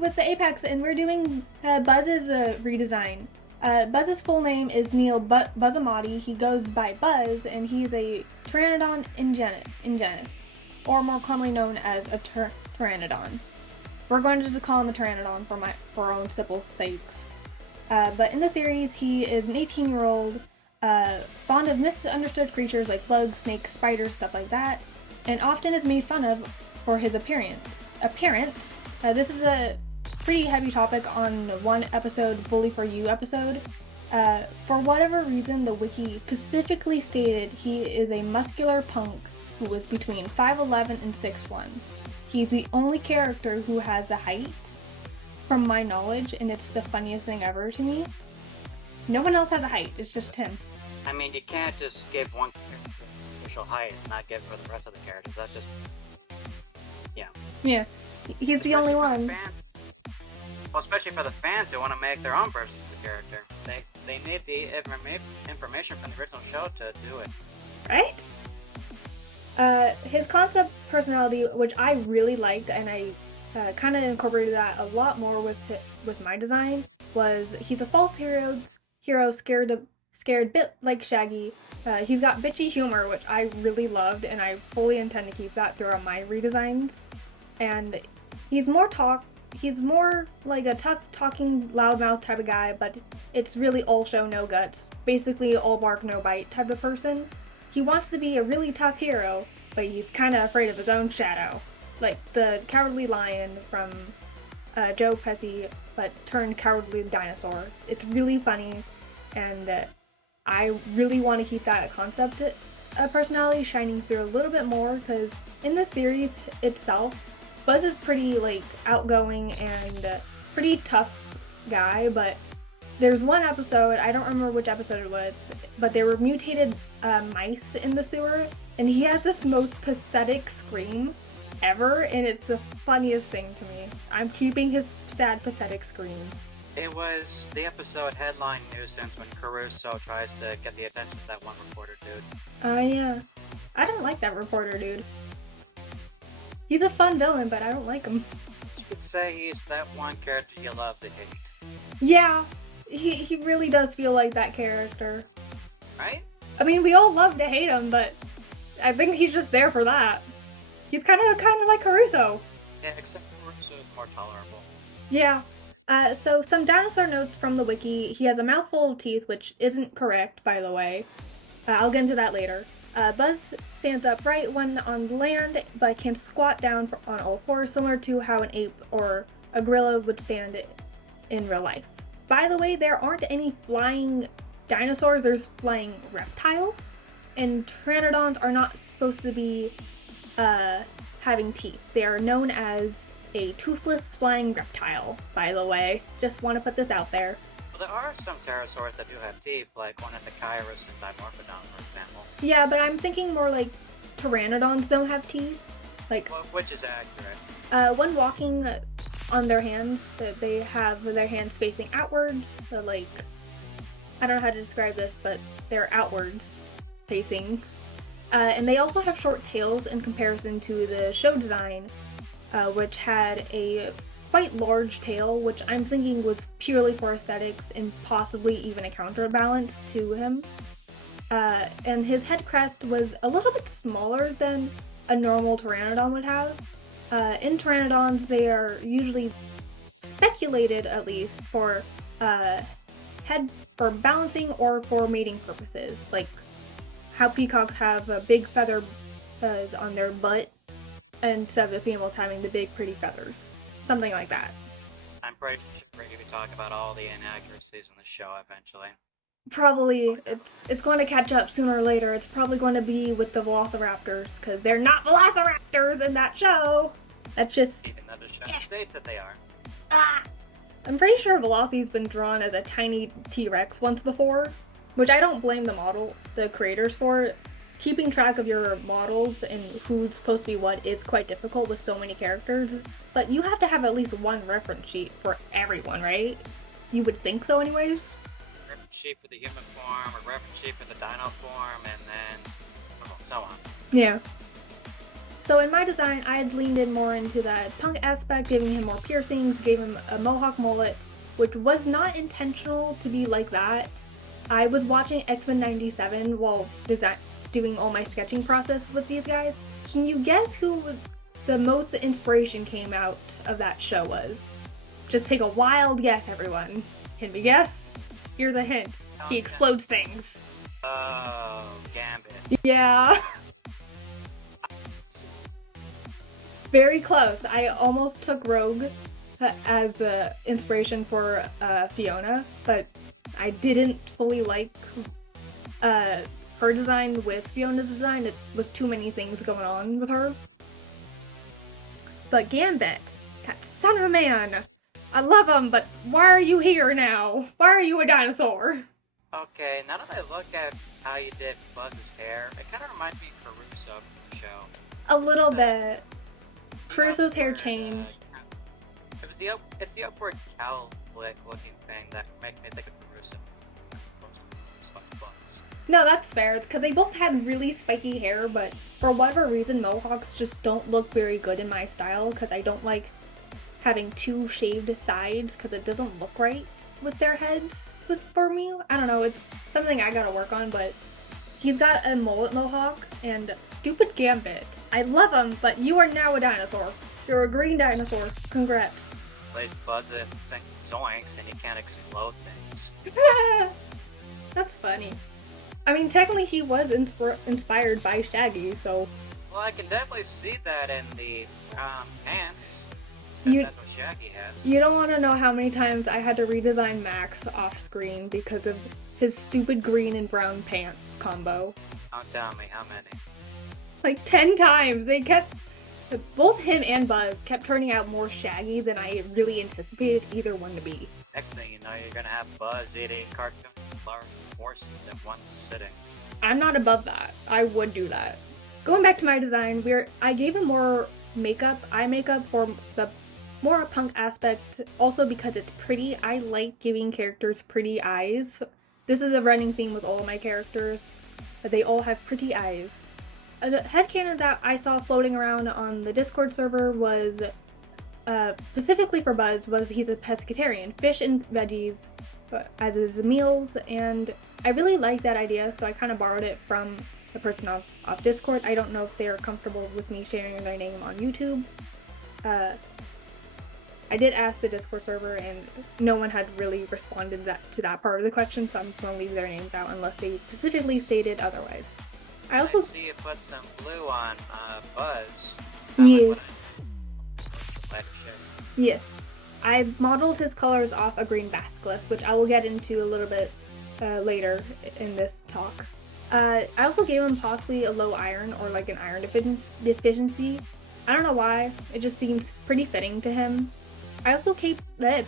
with the Apex, and we're doing Buzz's redesign. Buzz's full name is Neil Buzzamati. He goes by Buzz, and he's a Pteranodon ingenus, or more commonly known as a Pteranodon. We're going to just call him a Pteranodon for our own simple sakes. But in the series, he is an 18-year-old, fond of misunderstood creatures like bugs, snakes, spiders, stuff like that, and often is made fun of for his appearance. This is a pretty heavy topic on one episode, Bully for You episode. For whatever reason, the wiki specifically stated he is a muscular punk who was between 5'11 and 6'1". He's the only character who has the height, from my knowledge, and it's the funniest thing ever to me. No one else has a height, it's just him. I mean, you can't just give one character official height and not give for the rest of the characters. That's just... yeah. Yeah, he's the only one. Well, especially for the fans who want to make their own version of the character. They need the information from the original show to do it. Right? His concept personality, which I really liked, and I kind of incorporated that a lot more with my design, was he's a false hero scared bit like Shaggy. He's got bitchy humor, which I really loved, and I fully intend to keep that throughout my redesigns. And he's more like a tough talking loudmouth type of guy, but it's really all show no guts, basically all bark no bite type of person. He wants to be a really tough hero, but he's kind of afraid of his own shadow, like the Cowardly Lion from Joe Pesci, but turned Cowardly Dinosaur. It's really funny, and I really want to keep that concept personality shining through a little bit more, because in the series itself, Buzz is pretty like outgoing and pretty tough guy, but there's one episode, I don't remember which episode it was, but there were mutated mice in the sewer, and he has this most pathetic scream ever, and it's the funniest thing to me. I'm keeping his sad, pathetic scream. It was the episode Headline Nuisance when Caruso tries to get the attention of that one reporter dude. Yeah. I don't like that reporter dude. He's a fun villain, but I don't like him. You could say he's that one character you love to hate. Yeah, he really does feel like that character. Right? I mean, we all love to hate him, but I think he's just there for that. He's kind of like Caruso. Yeah, except Caruso is more tolerable. Yeah. So some dinosaur notes from the wiki. He has a mouthful of teeth, which isn't correct, by the way. I'll get into that later. Buzz stands upright when on land, but can squat down on all fours, similar to how an ape or a gorilla would stand in real life. By the way, there aren't any flying dinosaurs, there's flying reptiles, and pteranodons are not supposed to be having teeth. They are known as a toothless flying reptile, by the way. Just want to put this out there. Well, there are some pterosaurs that do have teeth, like Ornithocyrus and Dimorphodon, for example. Yeah, but I'm thinking more like pteranodons don't have teeth. Like, well, which is accurate. when walking on their hands, they have their hands facing outwards, so like, I don't know how to describe this, but they're outwards facing. And they also have short tails in comparison to the show design, which had a quite large tail, which I'm thinking was purely for aesthetics and possibly even a counterbalance to him. And his head crest was a little bit smaller than a normal pteranodon would have. In pteranodons, they are usually speculated, at least, for head for balancing or for mating purposes, like how peacocks have a big feather on their butt instead of the females having the big pretty feathers. Something like that. I'm pretty sure we're going to be talking about all the inaccuracies in the show eventually. Probably. It's going to catch up sooner or later. It's probably going to be with the velociraptors, because they're not velociraptors in that show! That's just... Even though the show states that they are. Ah! I'm pretty sure Veloci's been drawn as a tiny T-Rex once before, which I don't blame the creators for. Keeping track of your models and who's supposed to be what is quite difficult with so many characters, but you have to have at least one reference sheet for everyone, right? You would think so anyways? Reference sheet for the human form, a reference sheet for the dino form, and then so on. Yeah. So in my design, I had leaned in more into that punk aspect, giving him more piercings, gave him a mohawk mullet, which was not intentional to be like that. I was watching X-Men 97 while doing all my sketching process with these guys. Can you guess who the most inspiration came out of that show was? Just take a wild guess, everyone. Can we guess? Here's a hint. He explodes things. Oh, Gambit. Yeah. Very close. I almost took Rogue as inspiration for Fiona, but I didn't fully like her design with Fiona's design. It was too many things going on with her. But Gambit, that son of a man, I love him, but why are you here now? Why are you a dinosaur? Okay, now that I look at how you did Buzz's hair, it kind of reminds me of Caruso from the show. A little bit. Caruso's hair changed. It's the upward cowlick looking thing that makes me think of Caruso. No, that's fair, because they both had really spiky hair, but for whatever reason, mohawks just don't look very good in my style, because I don't like having two shaved sides, because it doesn't look right with their heads for me. I don't know, it's something I gotta work on, but he's got a mullet mohawk, and stupid Gambit. I love him, but you are now a dinosaur. You're a green dinosaur. Congrats. Like Buzz it zoinks and he can't explode things. That's funny. I mean, technically he was inspired by Shaggy, so... Well, I can definitely see that in the pants. That's what Shaggy had. You don't want to know how many times I had to redesign Max off screen because of his stupid green and brown pant combo. Don't tell me how many. Like 10 times. They kept... Both him and Buzz kept turning out more Shaggy than I really anticipated either one to be. Next thing you know, you're gonna have Buzz eating cartoon large portions in one sitting. I'm not above that. I would do that. Going back to my design, I gave him more makeup, eye makeup for the more punk aspect, also because it's pretty. I like giving characters pretty eyes. This is a running theme with all of my characters. They all have pretty eyes. A headcanon that I saw floating around on the Discord server was, specifically for Buzz, was he's a pescatarian, fish and veggies as his meals, and I really like that idea, so I kind of borrowed it from the person off Discord. I don't know if they're comfortable with me sharing their name on YouTube. I did ask the Discord server, and no one had really responded to that part of the question, so I'm just going to leave their names out unless they specifically stated otherwise. I see you put some blue on Buzz. Yes. Yes. I modeled his colors off a green basilisk, which I will get into a little bit later in this talk. I also gave him possibly a low iron or like an iron deficiency. I don't know why. It just seems pretty fitting to him. I also keep that.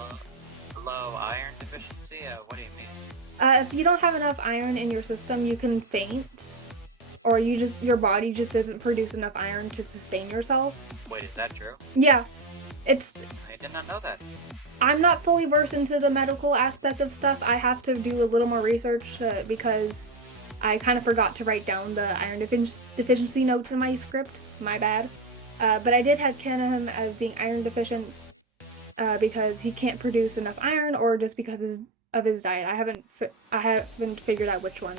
Low iron deficiency? What do you mean? If you don't have enough iron in your system, you can faint. Or your body just doesn't produce enough iron to sustain yourself. Wait, is that true? Yeah. I did not know that. I'm not fully versed into the medical aspect of stuff. I have to do a little more research because I kind of forgot to write down the iron deficiency notes in my script. My bad. But I did have him as being iron deficient because he can't produce enough iron, or just because of his diet. I haven't figured out which one.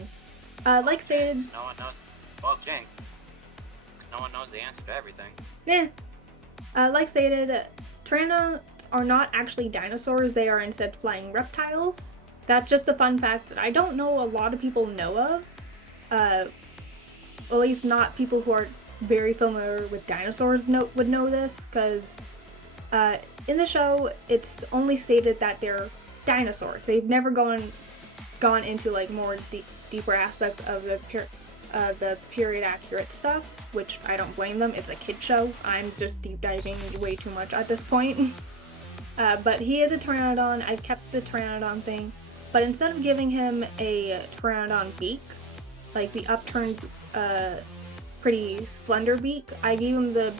Like stated. No one knows. Well, Jink. No one knows the answer to everything. Yeah. Like stated, Pteranodons are not actually dinosaurs, they are instead flying reptiles. That's just a fun fact that I don't know a lot of people know of. At least not people who are very familiar with dinosaurs would know this, because in the show, it's only stated that they're dinosaurs. They've never gone into like more deeper aspects of the period accurate stuff, which I don't blame them. It's a kid show. I'm just deep diving way too much at this point. But he is a Pteranodon. I've kept the Pteranodon thing, but instead of giving him a Pteranodon beak, like the upturned, pretty slender beak, I gave him the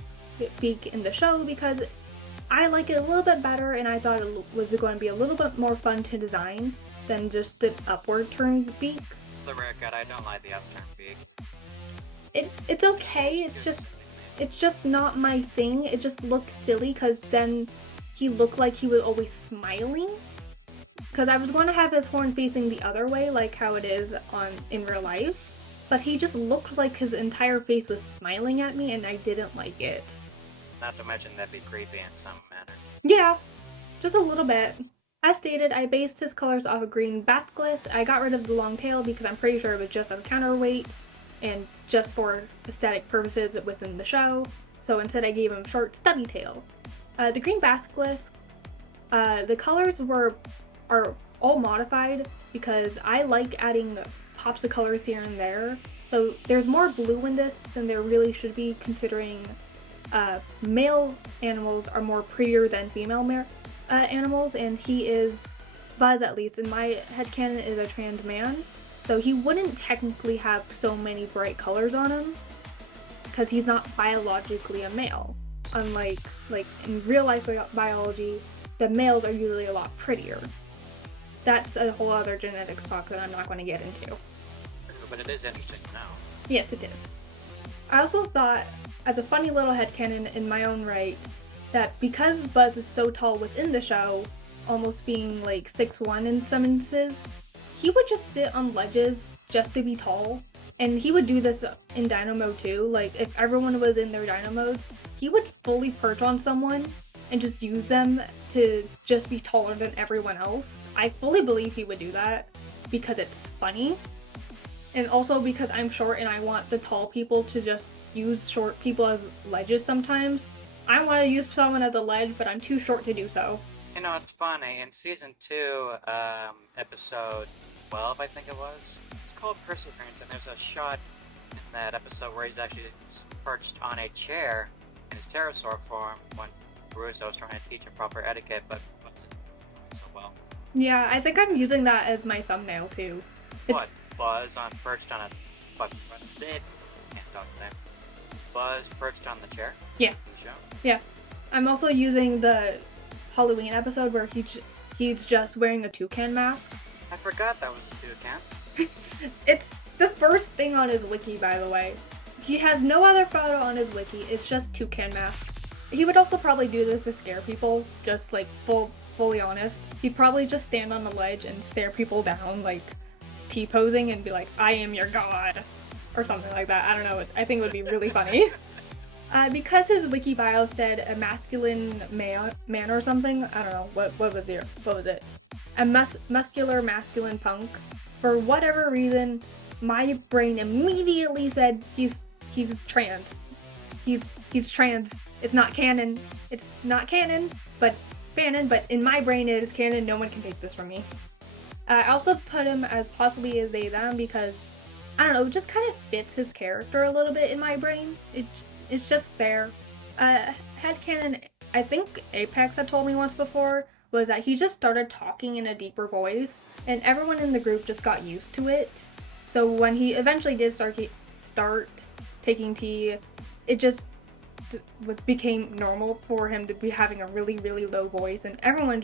beak in the show because I like it a little bit better, and I thought it was going to be a little bit more fun to design than just the upward turned beak. The record, I don't like the upturned beak. It's okay. It's just it's just not my thing. It just looked silly because then he looked like he was always smiling. Because I was going to have his horn facing the other way, like how it is in real life, but he just looked like his entire face was smiling at me, and I didn't like it. Not to mention that'd be creepy in some manner. Yeah, just a little bit. As stated, I based his colors off a green basilisk. I got rid of the long tail because I'm pretty sure it was just a counterweight and just for aesthetic purposes within the show. So instead I gave him short stubby tail. The green basilisk, the colors are all modified because I like adding pops of colors here and there. So there's more blue in this than there really should be, considering male animals are more prettier than female animals, and he is, Buzz at least in my headcanon, is a trans man. So he wouldn't technically have so many bright colors on him because he's not biologically a male. Unlike like in real life biology, the males are usually a lot prettier. That's a whole other genetics talk that I'm not going to get into. But it is interesting to know. Yes, it is. I also thought, as a funny little headcanon in my own right, that because Buzz is so tall within the show, almost being like 6'1" in some instances, he would just sit on ledges just to be tall. And he would do this in Dino mode too. Like, if everyone was in their Dino mode, he would fully perch on someone and just use them to just be taller than everyone else. I fully believe he would do that because it's funny. And also because I'm short and I want the tall people to just use short people as ledges sometimes. I want to use someone as a ledge, but I'm too short to do so. You know, it's funny. In season 2, episode 12, I think it was, it's called Perseverance, and there's a shot in that episode where he's actually perched on a chair in his pterosaur form when Russo was trying to teach him proper etiquette, but wasn't doing so well. Yeah, I think I'm using that as my thumbnail too. What? Buzz perched on a... What? Can't talk today. Buzz perched on the chair? Yeah. In the show? Yeah. I'm also using the Halloween episode where he's just wearing a toucan mask. I forgot that was a toucan. It's the first thing on his wiki, by the way. He has no other photo on his wiki, it's just toucan mask. He would also probably do this to scare people, just like fully honest. He'd probably just stand on the ledge and stare people down, like T-posing, and be like, I am your god, or something like that. I don't know, I think it would be really funny. Because his wiki bio said a masculine man or something, I don't know, what was it? A muscular masculine punk. For whatever reason, my brain immediately said he's trans. He's trans. It's not canon. It's not canon, but fanon, but in my brain it is canon. No one can take this from me. I also put him as possibly a they them because, I don't know, it just kind of fits his character a little bit in my brain. It's just there. Headcanon, I think Apex had told me once before, was that he just started talking in a deeper voice, and everyone in the group just got used to it. So when he eventually did start taking tea, it just became normal for him to be having a really, really low voice, and everyone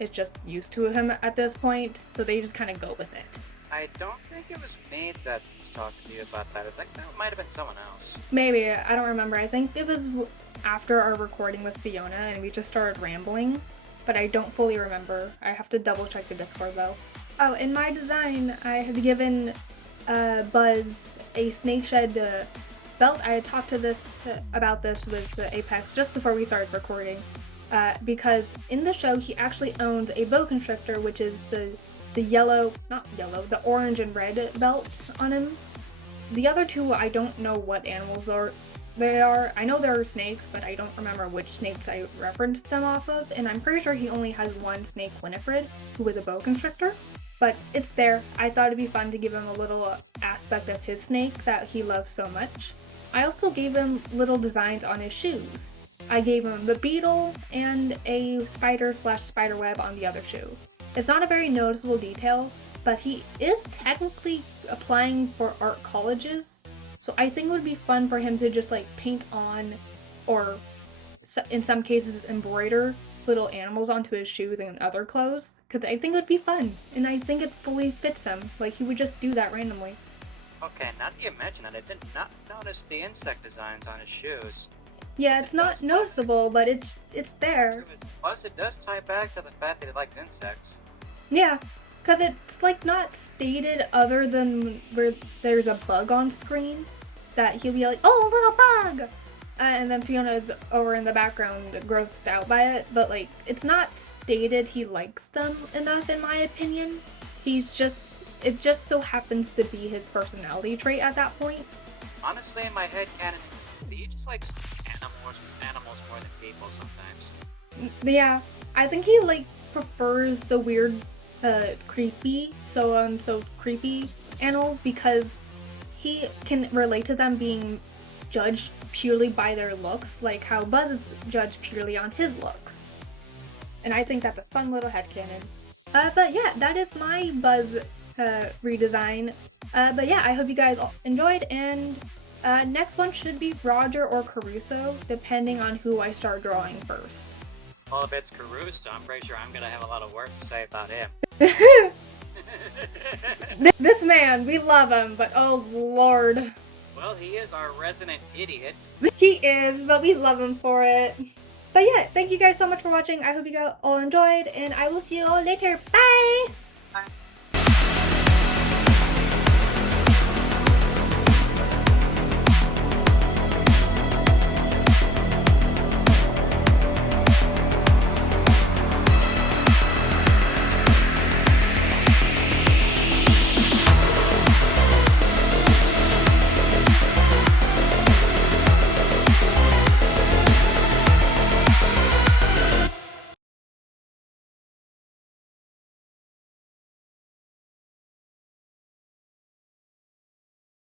is just used to him at this point, so they just kind of go with it. I don't think it was me that was talking to you about that. I think that might have been someone else. Maybe, I don't remember. I think it was after our recording with Fiona, and we just started rambling, but I don't fully remember. I have to double check the Discord though. Oh, in my design, I had given Buzz a snake shed belt. I had talked to about this with Apex just before we started recording, because in the show he actually owns a boa constrictor, which is the the orange and red belt on him. The other two, I don't know what animals they are. I know there are snakes, but I don't remember which snakes I referenced them off of, and I'm pretty sure he only has one snake, Winifred, who is a boa constrictor. But it's there. I thought it'd be fun to give him a little aspect of his snake that he loves so much. I also gave him little designs on his shoes. I gave him the beetle and a spider web on the other shoe. It's not a very noticeable detail, but he is technically applying for art colleges, so I think it would be fun for him to just like paint on, or in some cases embroider, little animals onto his shoes and other clothes, because I think it would be fun, and I think it fully fits him. Like, he would just do that randomly. Okay, now that you mention it, I did not notice the insect designs on his shoes. Yeah, Because it's it does not noticeable, but it's there. plus it does tie back to the fact that he likes insects. Yeah, because it's like not stated other than where there's a bug on screen that he'll be like, oh, a little bug! And then Fiona's over in the background grossed out by it, but like, it's not stated he likes them enough, in my opinion. It just so happens to be his personality trait at that point. Honestly, in my head canon, he just likes animals more than people sometimes. Yeah, I think he like prefers the weird, so creepy animals because he can relate to them being judged purely by their looks, like how Buzz is judged purely on his looks. And I think that's a fun little headcanon. But yeah, that is my Buzz redesign. But yeah, I hope you guys enjoyed, and next one should be Roger or Caruso, depending on who I start drawing first. Well, if it's Caruso, I'm pretty sure I'm gonna have a lot of words to say about him. This man, we love him, but oh lord. Well, he is our resident idiot. He is, but we love him for it. But yeah, thank you guys so much for watching. I hope you guys all enjoyed, and I will see you all later. Bye! Bye.